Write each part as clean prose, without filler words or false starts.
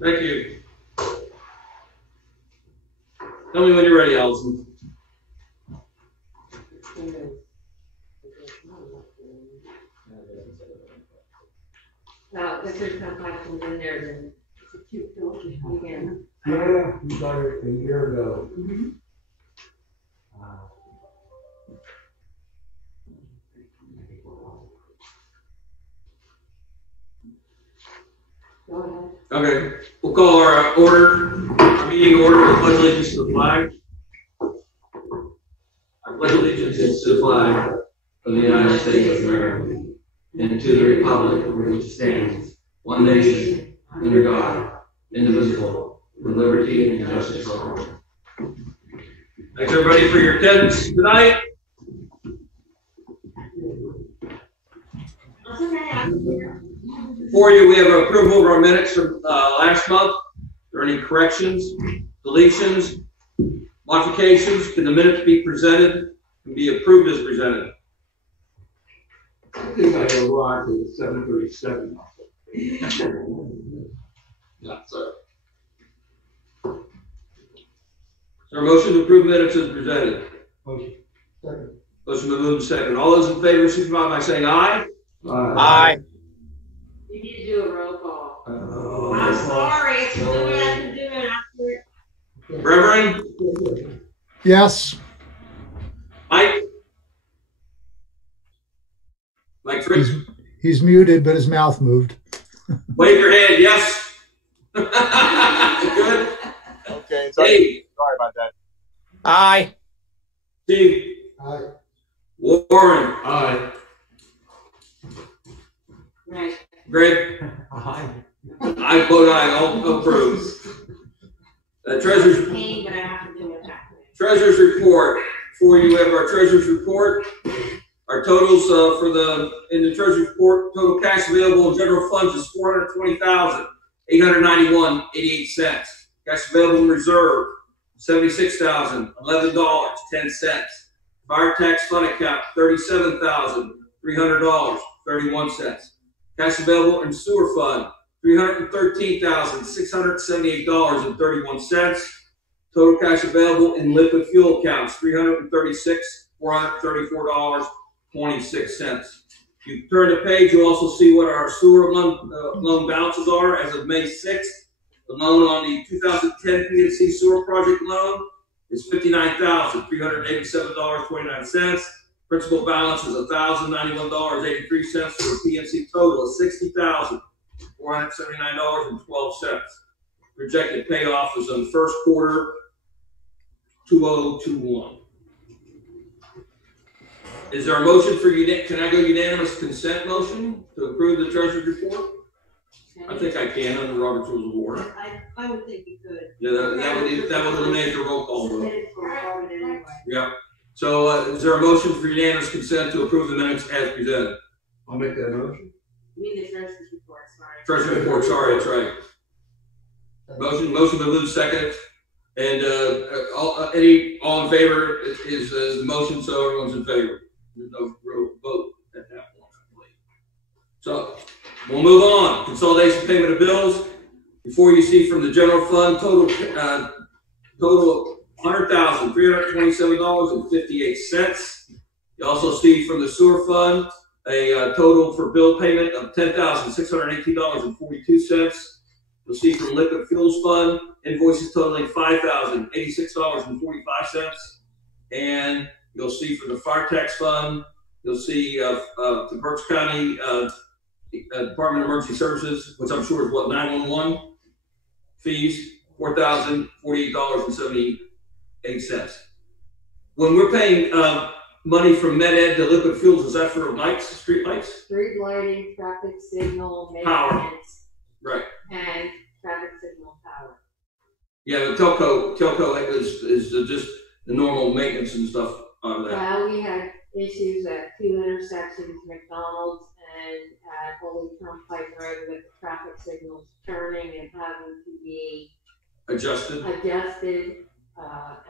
Thank you. Tell me when you're ready, Allison. Well, if there's no questions in there, then it's a cute building again. Yeah, we got it a year ago. Mm-hmm. Go ahead. Okay, we'll call our meeting order with pledge allegiance to the flag. I pledge allegiance to the flag of the United States of America and to the republic for which it stands, one nation, under God, indivisible, with liberty and justice for all. Thanks everybody for your attendance tonight. For you, we have approval of our minutes from last month. Are there any corrections, deletions, modifications? Can the minutes be presented and be approved as presented? I think I arrived at 7:37. Yeah, sir. Is there a motion to approve minutes as presented? Motion. Second. Motion been moved and second. All those in favor signify by saying aye. Aye. You need to do a roll call. Oh, I'm sorry, it's the way I can do it after. Reverend? Yes. Mike? Mike Fritz? He's muted, but his mouth moved. Wave your hand, yes. Good. Okay, Dave? sorry about that. Aye. Steve? Aye. Warren? Aye. Right. Greg? Aye. I vote aye, all approved. Treasurer's Pain, but I have to do it that way. Treasurer's report. For you, we have our treasurer's report. Our totals in the treasurer's report, total cash available in general funds is $420,891.88. Cash available in reserve, $76,011.10. Fire tax fund account, $37,300.31. Cash available in sewer fund, $313,678.31. Total cash available in liquid fuel accounts, $436,434.26. If you turn the page, you'll also see what our sewer loan balances are as of May 6th. The loan on the 2010 PNC sewer project loan is $59,387.29. Principal balance is $1,091.83 for a PNC total of $60,479.12. Projected payoff is on the first quarter 2021. Is there a motion for can I go unanimous consent motion to approve the treasurer's report? I think I can under Robert's Rules of Order. I would think you could. Yeah, that would eliminate the roll call vote. Anyway. Yeah. So is there a motion for unanimous consent to approve the minutes as presented? I'll make that motion. You mean the treasurer's report, sorry. Treasurer's report, sorry, that's right. Motion been moved second. And all in favor is the motion, so everyone's in favor. There's no real vote at that point, I believe. So we'll move on. Consolidation payment of bills. Before you see from the general fund, total $100,327.58. You also see from the sewer fund a total for bill payment of $10,618.42. You'll see from liquid fuels fund invoices totaling $5,086.45. And you'll see from the fire tax fund, you'll see the Berks County Department of Emergency Services, which I'm sure is what, 911 fees, $4,048.78. When we're paying money from Med-Ed to liquid fuels, is that for lights, street lights? Street lighting, traffic signal, Power. maintenance, Right. and traffic signal power. Yeah, the telco is just the normal maintenance and stuff out of that. Well, we had issues at 2 intersections, McDonald's and at Holy Turnpike Road with the traffic signals turning and having to be Adjusted.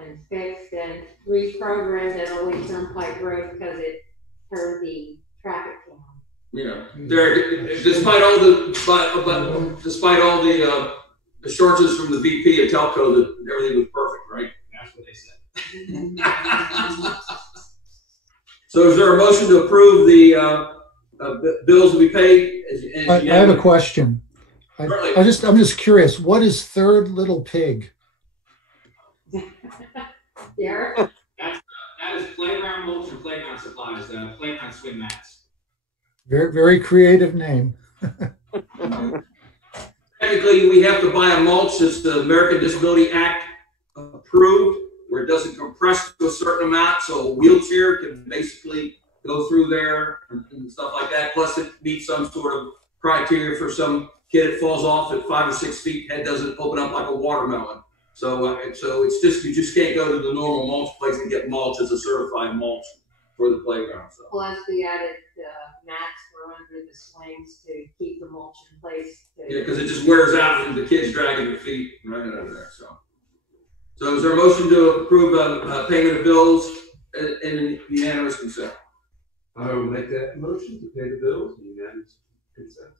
And fixed and reprogrammed at Holy Turnpike Road because it turned the traffic down. Yeah, despite all the assurances from the VP of Telco that everything was perfect, right? That's what they said. So is there a motion to approve the bills to be paid? I have a question. I'm just curious. What is Third Little Pig? Derek? That is playground mulch and playground supplies, playground swing mats. Very, very creative name. Technically, we have to buy a mulch as the American Disability Act approved, where it doesn't compress to a certain amount, so a wheelchair can basically go through there and stuff like that. Plus, it meets some sort of criteria for some kid that falls off at 5 or 6 feet, head doesn't open up like a watermelon. So it's just, you just can't go to the normal mulch place and get mulch as a certified mulch for the playground. So. Plus, we added mats for under the swings to keep the mulch in place. Yeah, because it just wears out and the kids dragging their feet right under there. So is there a motion to approve payment of bills in unanimous consent? I will make that motion to pay the bills and unanimous consent.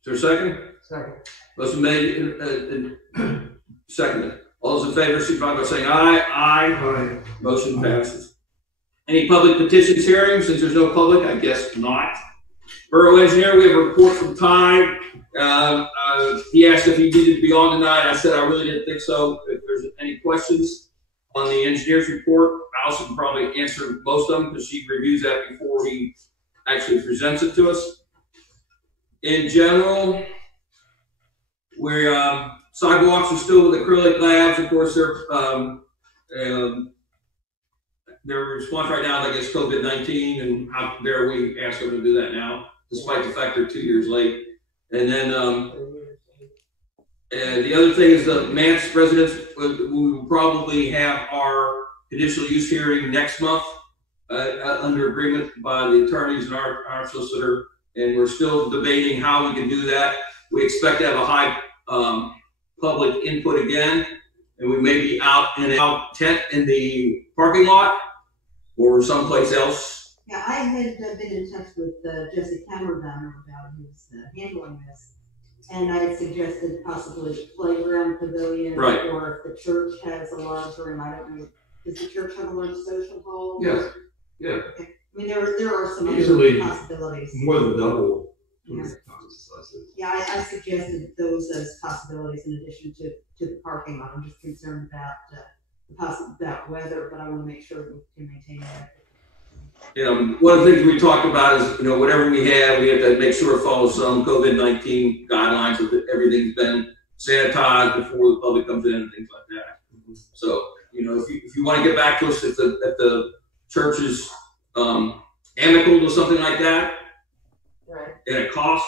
Is there a second? Second. Motion made and seconded. All those in favor, signify by saying aye. Aye. Motion passes. Any public petitions hearings? Since there's no public, I guess not. Borough Engineer, we have a report from Ty. He asked if he needed to be on tonight. I said I really didn't think so. If there's any questions on the engineer's report, Allison can probably answer most of them because she reviews that before he actually presents it to us. In general, we're sidewalks are still with acrylic labs. Of course, their response right now, I guess, COVID-19, and how dare we ask them to do that now, despite the fact they're 2 years late. And then the other thing is the Mance residents, we will probably have our conditional use hearing next month under agreement by the attorneys and our solicitor, and we're still debating how we can do that. We expect to have a high public input again, and we may be out in a tent in the parking lot or someplace else. Yeah, I had been in touch with Jesse Cameron who's handling this, and I had suggested possibly playground pavilion, right. Or if the church has a large room. I don't know. Does the church have a large social hall? Yes. Yeah. Okay. I mean, there are some Easily other possibilities. More than double. Yeah. Yeah, I suggested those as possibilities in addition to the parking lot. I'm just concerned about weather, but I want to make sure we can maintain that. One of the things we talked about is, whatever we have to make sure it follows some COVID-19 guidelines, that everything's been sanitized before the public comes in and things like that. So, if you want to get back to us if the church is amicable to something like that, right, at a cost,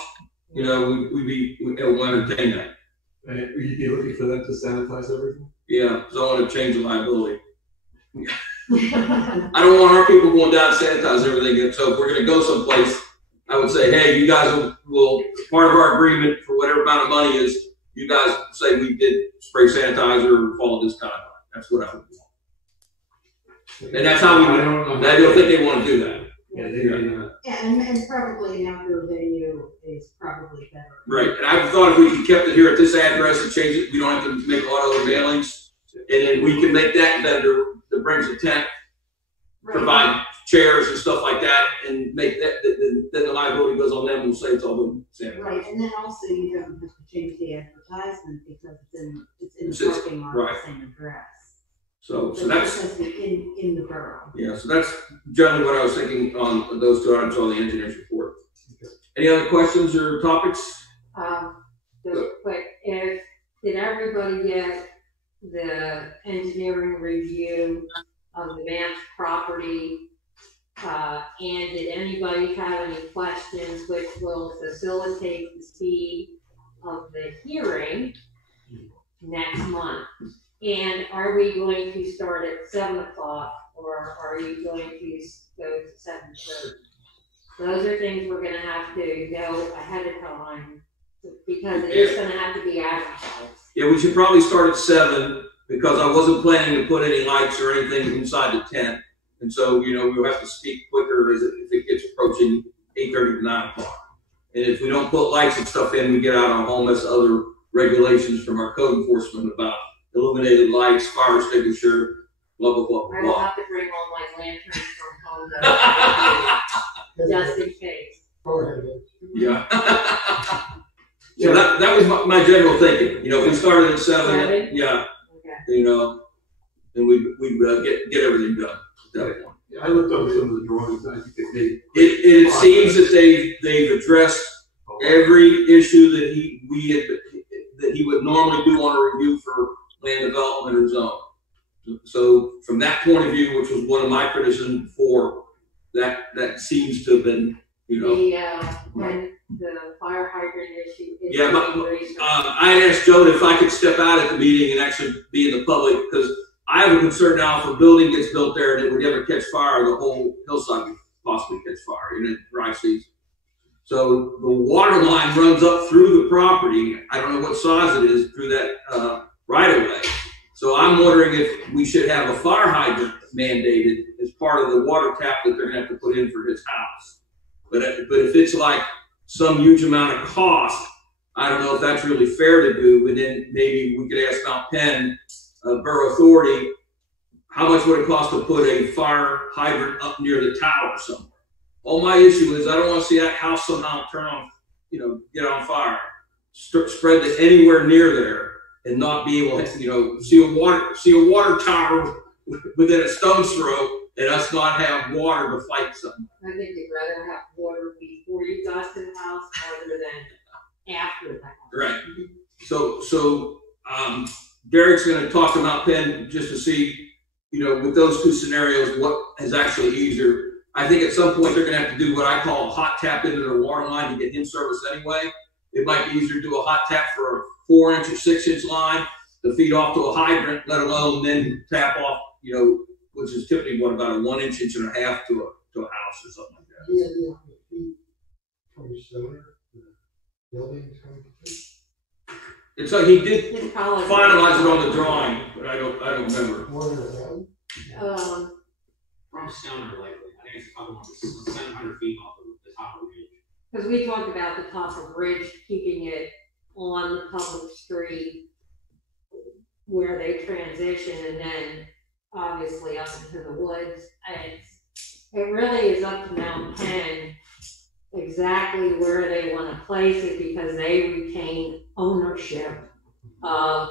we'll entertain that. And you'd be looking for them to sanitize everything? Yeah, because I want to change the liability. I don't want our people going down and sanitize everything. So if we're going to go someplace, I would say, hey, you guys will part of our agreement for whatever amount of money is, you guys say we did spray sanitizer or follow this guideline. That's what I would want. And that's how we do it. I don't think they want to do that. Yeah, they may not. Yeah, and probably an outdoor venue is probably better. Right, and I thought if we could kept it here at this address and change it, we don't have to make a lot of other mailings, and then we can make that vendor that brings a tent, Right. provide chairs and stuff like that, and make that. Then the liability goes on them. And we'll say it's all been sanitized. Right, and then also you don't have to change the advertisement because it's in It's the parking lot, right. the same address. So But that's. it has to be in the borough. Yeah, so that's generally what I was thinking on those two items on the engineer's report. Any other questions or topics? Just quick, did everybody get the engineering review of the Vance property? And did anybody have any questions which will facilitate the speed of the hearing next month? And are we going to start at 7 o'clock or are you going to go to 7:30? Those are things we're going to have to go ahead of time because it's going to have to be advertised. Yeah, we should probably start at 7 because I wasn't planning to put any lights or anything inside the tent. And so, we'll have to speak quicker if it gets approaching 8:30 to 9 o'clock. And if we don't put lights and stuff in, we get out on home as other regulations from our code enforcement about illuminated lights, fire extinguisher, blah, blah, blah, I will blah. have to bring all my lanterns from home, though, just in case. Yeah. So that was my general thinking. You know, if we started at 7, yeah, Okay. you know, and we'd get everything done at that point. Yeah, I looked over some of the drawings, and I think they made. It seems that they've addressed every issue that he would normally do on a review for land development or zone. So from that point of view, which was one of my criticisms before, that seems to have been, you know. When the fire hydrant issue is Yeah, being raised. I asked Joe if I could step out at the meeting and actually be in the public, because I have a concern now if a building gets built there and it would ever catch fire, the whole hillside could possibly catch fire in the dry season. So the water line runs up through the property. I don't know what size it is through that right of way. So I'm wondering if we should have a fire hydrant mandated as part of the water tap that they're going to have to put in for his house. But if it's like some huge amount of cost, I don't know if that's really fair to do. And then maybe we could ask Mount Penn, Borough Authority, how much would it cost to put a fire hydrant up near the tower somewhere? All my issue is I don't want to see that house somehow turn on, you know, get on fire, spread to anywhere near there, and not be able to, you know, see a water tower within a stone's throw, and us not have water to fight something. I think you'd rather have water before you got to the house rather than after the house. Right. So Derek's going to talk to Mount Penn just to see, you know, with those two scenarios, what is actually easier. I think at some point they're going to have to do what I call a hot tap into their water line to get in service anyway. It might be easier to do a hot tap for a 4-inch or 6-inch line to feed off to a hydrant, let alone then tap off, you know, which is typically what, about a 1-inch, 1.5 inches to a house or something like that. It's like he did finalize it on the drawing, but I don't remember. From Stoner likely. I think it's probably 700 feet off of the top of the ridge. Because we talked about the top of ridge, keeping it on the public street where they transition, and then obviously up into the woods. And it really is up to Mount Penn exactly where they want to place it, because they retain ownership of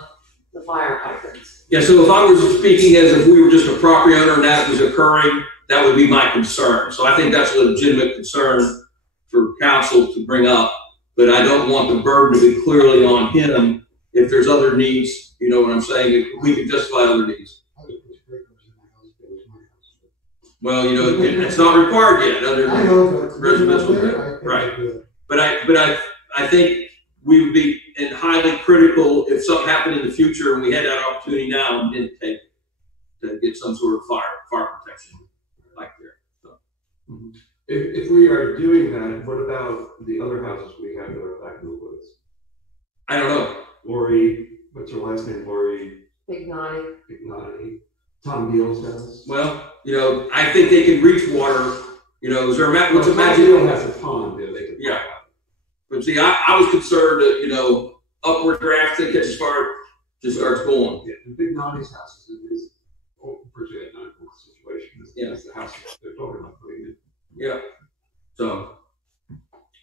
the fire hydrants. Yeah, so if I was speaking as if we were just a property owner and that was occurring, that would be my concern. So I think that's a legitimate concern for council to bring up, but I don't want the burden to be clearly on him if there's other needs, you know what I'm saying? If we can justify other needs. Well, you know, it's not required yet under residential, right? But I think we would be highly critical if something happened in the future and we had that opportunity now and didn't take it to get some sort of fire protection like there. So. If we are doing that, what about the other houses we have that are back in the woods? I don't know. Lori, what's her last name? Lori Ignotti. Tom Neal's house. Well, you know, I think they can reach water. You know, is there what's a magic? Tom Neal has a pond there. They can. Yeah. But see, I was concerned that, you know, upward draft that catches fire just starts going. Yeah, the Big Naughty's house is virtually a non-cool situation. It's the house they're talking about putting in. Yeah. So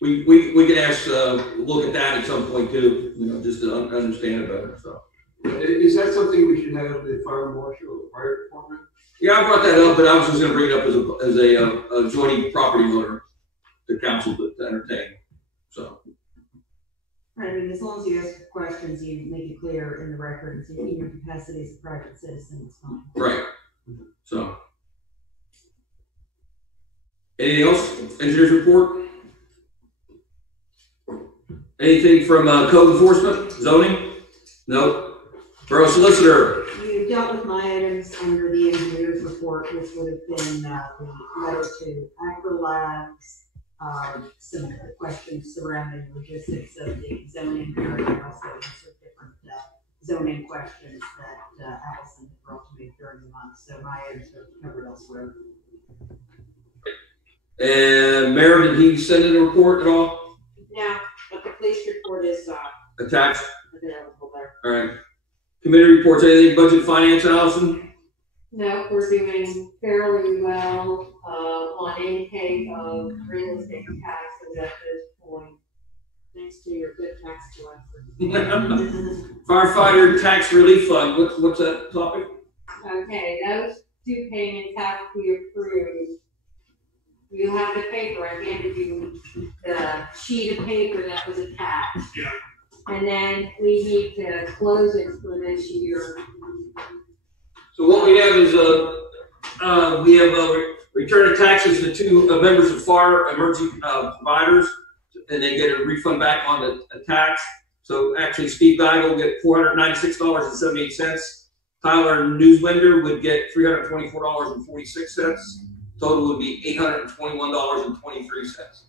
we could ask look at that at some point too, you know, just to understand it better. So is that something we should have the fire marshal or the fire department? Yeah, I brought that up, but I was just going to bring it up as a joining property owner to council to entertain. So. Right, I mean, as long as you ask questions, you make it clear in the record, and in your capacity as a private citizen, it's fine. Right. So. Anything else? Engineer's report? Anything from code enforcement? Zoning? No. Borough solicitor? You dealt with my items under the engineer's report, which would have been the letter to AgriLabs, some of the questions surrounding logistics of the zoning area, and also some different zoning questions that Allison brought to me during the month. So my items are covered elsewhere. And Mayor, did he send in a report at all? Yeah, but the police report is Attached? All right. Committee reports, anything budget finance, Allison? No, we're doing fairly well, on intake of real estate taxes at this point, thanks to your good tax collector. Firefighter tax relief fund, what's that topic? Okay, those two payments have to be approved. You have the paper, I handed you the sheet of paper that was attached. Yeah. And then we need to close it for this year. So what we have is we have return of taxes to two members of FAR emergency providers, and they get a refund back on the tax. So actually, Steve Geigel will get $496.78. Tyler Newswender would get $324.46. Total would be $821.23.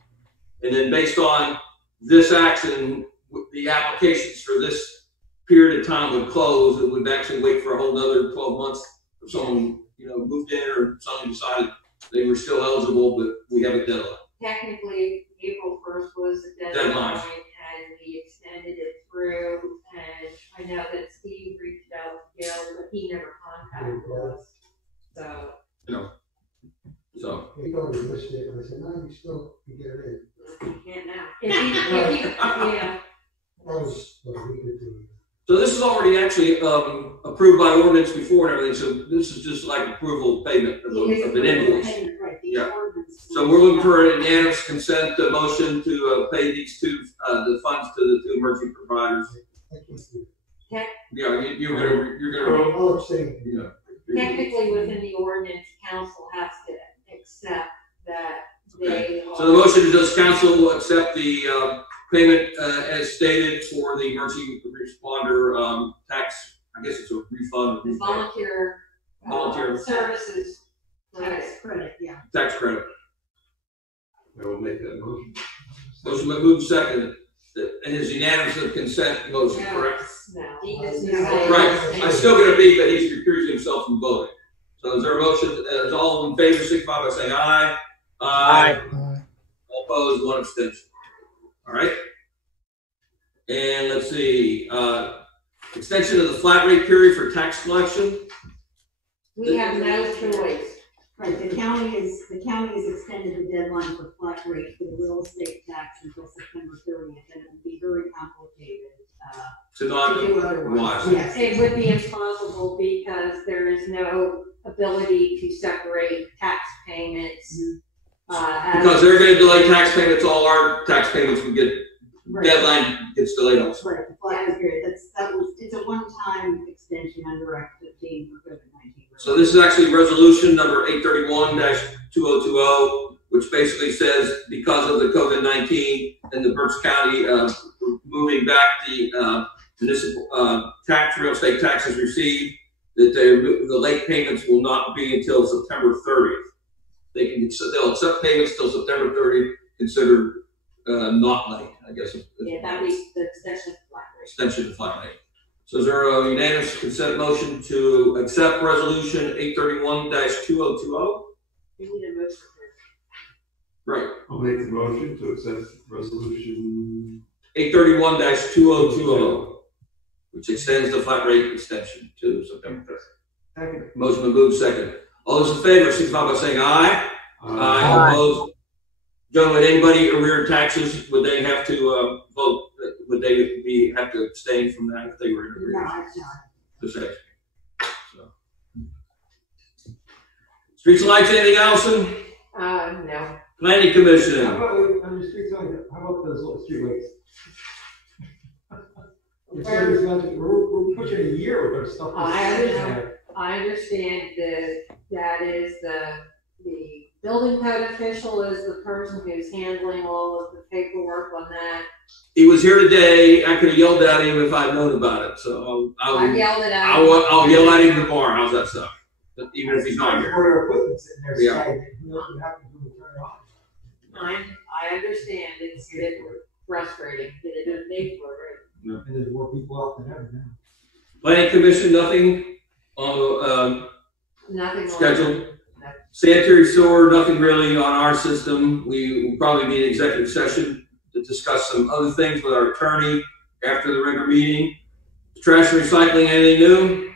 And then based on this action, the applications for this period of time would close. It would actually wait for a whole another 12 months if someone, moved in or someone decided they were still eligible, but we have a deadline. Technically, April 1st was the deadline, and we extended it through. And I know that Steve reached out to Gail, but he never contacted us. So. So. He told me this year, and I said, no, you still can get it in. You can't now. If you, yeah. That was what we could do. So this is already actually approved by ordinance before and everything. So this is just like approval payment of an invoice. Yeah. So we're looking for an unanimous consent motion to pay these two the funds to the two emergency providers. Yeah, you're gonna. I'll abstain. Yeah. Technically, within the ordinance, council has to accept that they are. So the motion is does council will accept the payment as stated for the emergency responder tax. I guess it's a refund. Volunteer services Tax credit, yeah. Tax credit. I will make that motion. Motion been moved second. And is unanimous of consent motion, correct? No. Right. I still get a beat that he's recusing himself from voting. So is there a motion? Is all in favor, signify by saying aye. Aye. All opposed, one abstention. All right. And let's see. Extension of the flat rate period for tax collection. We have no choice. Right, the county has extended the deadline for flat rate for the real estate tax until September 30th, and it would be very complicated To not to do otherwise. why? Yes. It would be impossible because there is no ability to separate tax payments. Because they're going to delay tax payments, all our tax payments would get deadline gets delayed also. Right, the flat rate period, it's a one-time extension under Act 15 for COVID-19. So this is actually resolution number 831-2020, which basically says because of the COVID-19 and the Berks County moving back the municipal real estate taxes received, that the late payments will not be until September 30th. They'll accept payments till September 30th, considered not late, I guess. Yeah, that was the extension of flat rate. Extension of flat rate. So is there a unanimous consent motion to accept resolution 831-2020? We need a motion Right. I'll make the motion to accept resolution 831-2020, which extends the flat rate extension to September 30th. Second. Motion been moved second. All those in favor, signify by saying aye. Aye. Opposed? Gentlemen, anybody arrear taxes, would they have to vote? Would they have to abstain from that if they were in arrears? No, it's not. Just say. So. Streets and lights, anything, Allison? No. Planning Commission. How about on the streets, how about those little streetlights? We're pushing a year with our stuff. I understand that is the building code official is the person who's handling all of the paperwork on that. He was here today. I could have yelled at him if I'd known about it. So I yelled at him. I'll yell at him in the bar. How's that sound? Even if he's not here. Our equipment sitting there, Yeah. you have to do it, turn it on. I understand. It's frustrating that it doesn't make for it. And there's more people out than ever now. Planning Commission, nothing on Nothing scheduled. Sanitary sewer, nothing really on our system. We will probably need an executive session to discuss some other things with our attorney after the regular meeting. Trash and recycling, anything new?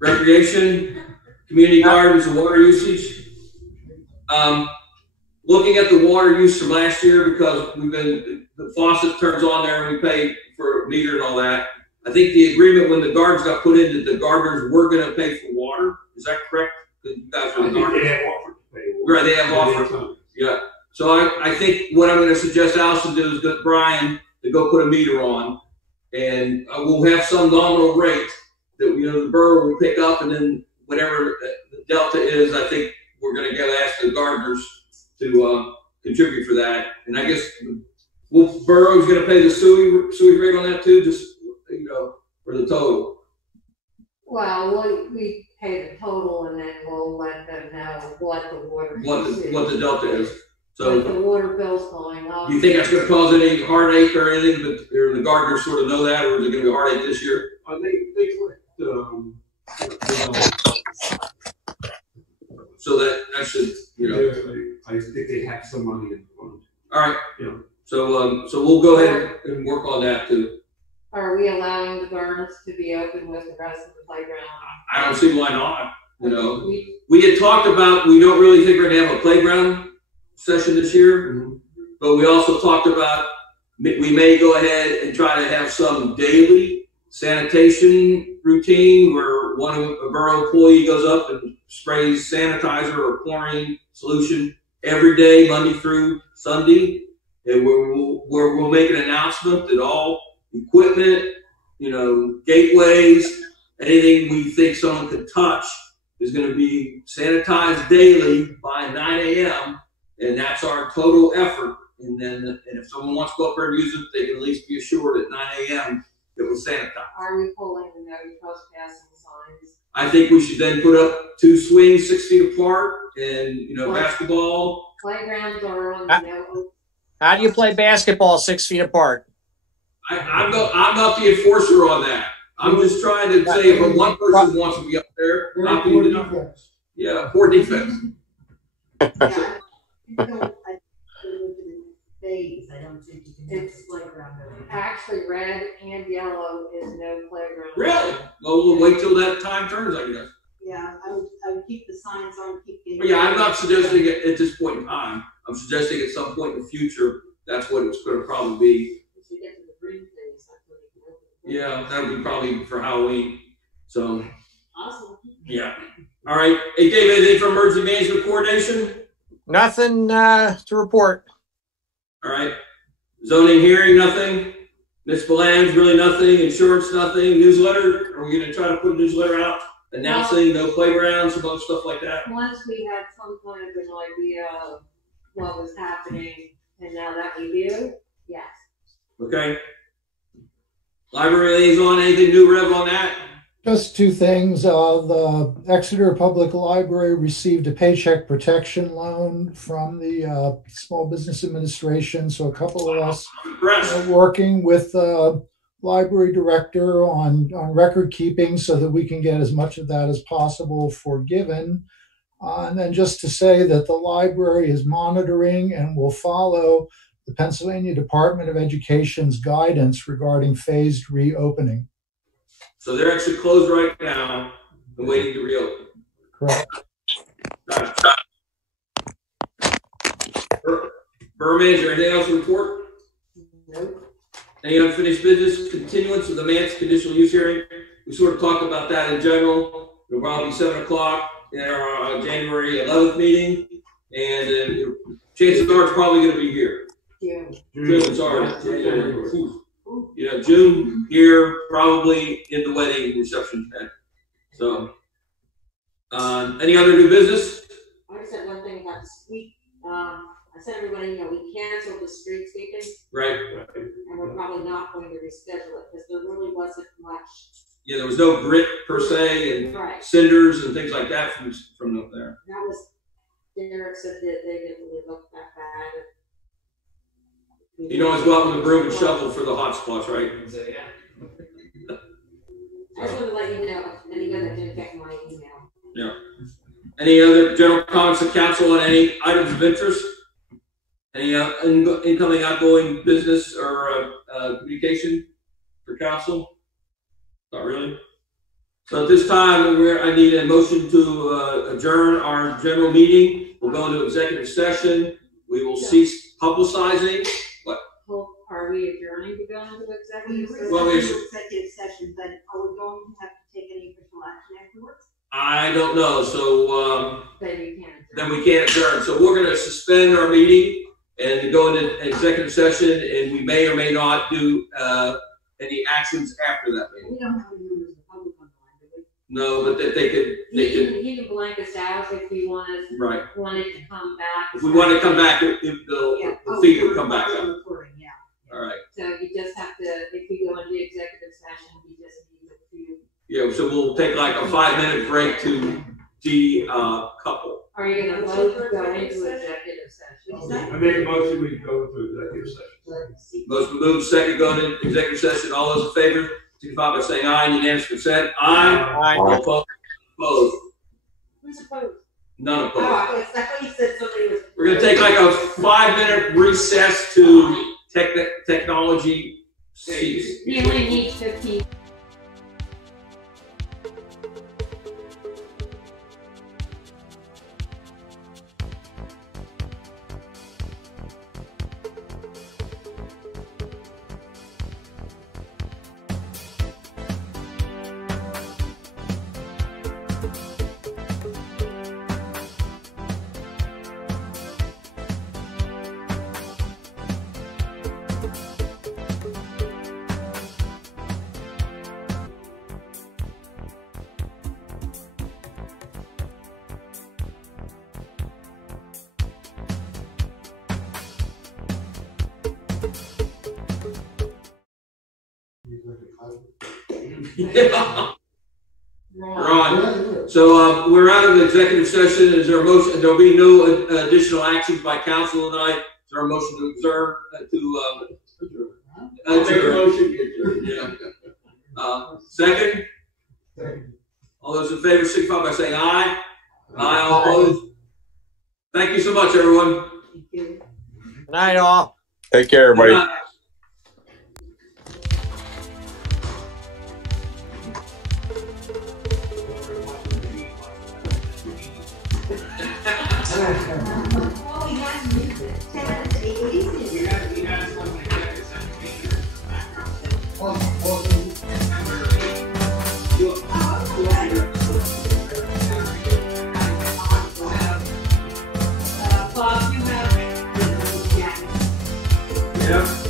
Recreation, community gardens, and water usage. Looking at the water use from last year, because the faucet turns on there and we pay for a meter and all that. I think the agreement when the gardens got put in, that the gardeners were going to pay for water. Is that correct? You guys are the gardeners. They have offered to pay. Right, they have offered. Yeah. So I think what I'm going to suggest Allison do is get Brian to go put a meter on, and we'll have some nominal rate that the borough will pick up, and then whatever the delta is, I think we're going to ask the gardeners to contribute for that. And I guess borough's going to pay the sewage rate on that too, just for the total. Well, we pay the total, and then we'll let them know what the water is. What the delta is. So if the water bill's going up. Do you think that's going to cause any heartache or anything? Or the gardeners sort of know that, or is it going to be a heartache this year? They so that should, I think they have some money in the fund. All right. Yeah. So we'll go ahead and work on that too. Are we allowing the gardens to be open with the rest of the playground? I don't see why not. We had talked about, we don't really think we're going to have a playground session this year, but we also talked about we may go ahead and try to have some daily sanitation routine where a borough employee goes up and sprays sanitizer or chlorine solution every day, Monday through Sunday, and we'll make an announcement that all equipment, gateways, anything we think someone could touch is going to be sanitized daily by 9 a.m. And that's our total effort. And if someone wants to go up there and use it, they can at least be assured at 9 a.m. it was sanitized. Are we pulling the no trespassing signs? I think we should then put up 2 swings 6 feet apart, and basketball. Playgrounds are on no. How do you play basketball 6 feet apart? I'm not the enforcer on that. I'm just trying to say if one person wants to be up there, not be the yeah, poor defense. I don't think you can have a playground. Actually, red and yellow is no playground. Really? Well, we'll wait till that time turns, I guess. Yeah, I would keep the signs on, But yeah, I'm not suggesting it at this point in time. I'm suggesting at some point in the future, that's what it's going to probably be. Once we get to the green things, that's what you can open. Yeah, that would be probably for Halloween. So. Awesome. Yeah. All right. Hey, Dave, anything for emergency management coordination? Nothing to report. All right. Zoning hearing, nothing. Municipal lands, really nothing. Insurance, nothing. Newsletter, are we going to try to put a newsletter out announcing no playgrounds, some other stuff like that? Once we had some kind of an idea of what was happening, and now that we do, yes. Okay. Library liaison, anything new, Rev, on that? Just 2 things. The Exeter Public Library received a paycheck protection loan from the Small Business Administration. So a couple of us are working with the library director on record keeping so that we can get as much of that as possible forgiven. And then just to say that the library is monitoring and will follow the Pennsylvania Department of Education's guidance regarding phased reopening. So they're actually closed right now and waiting to reopen. Correct. Borough manager, anything else to report? Nope. Any unfinished business? Continuance of the Mance conditional use hearing. We sort of talked about that in general. It'll probably be 7 o'clock in our January 11th meeting. And chances are it's probably going to be here. June, sorry. June here, probably in the wedding reception tent. So, any other new business? I just said one thing about the sweep. I said everybody, we canceled the street sweeping. Right. And we're probably not going to reschedule it because there really wasn't much. Yeah, there was no grit per se and right. cinders and things like that from up there. That was, Derek said that they didn't really look that bad. You know, as well with the broom and shovel for the hot spots, right? So, yeah. I just wanted to let you know, anyone that didn't get my email. Yeah. Any other general comments of council on any items of interest? Any incoming, outgoing business or communication for council? Not really. So at this time, I need a motion to adjourn our general meeting. We'll go into executive session. We will cease publicizing. What? Well, are we adjourning to go into executive session? Well, executive session, but are we going to have to take any official action afterwards? I don't know. So Then you can't adjourn. then we can't adjourn. So we're going to suspend our meeting and go into executive session, and we may or may not do any actions after that meeting. We don't have any members of the public on the line, do we? No, but that they could. He can blank us out if we wanted to come back. If we want to come back, if the feed will come back up. Recording, yeah. All right. So you just have to, if we go into executive session, you just need a few. Yeah, so we'll take like a 5-minute break to decouple. Are you gonna vote to go into executive session? I make a motion, we go into executive session. Motion moved, second, going into executive session. All those in favor, signify by saying aye. Unanimous consent. Aye. All opposed. Who's opposed? None opposed. Oh, I thought you said somebody was. We're gonna take like a 5-minute recess to technology cease. You only need 15. Yeah. Right. So we're out of the executive session. Is there a motion? There'll be no additional actions by council tonight. Is there a motion to observe Motion. Yeah. Second. All those in favor signify by saying aye. Aye. All opposed. Thank you so much, everyone. Thank you. Good night, all. Take care, everybody. Good night. All we have to do is 10 minutes, 8 minutes. You guys want to executive session meeting background. Bob, you have. Yeah.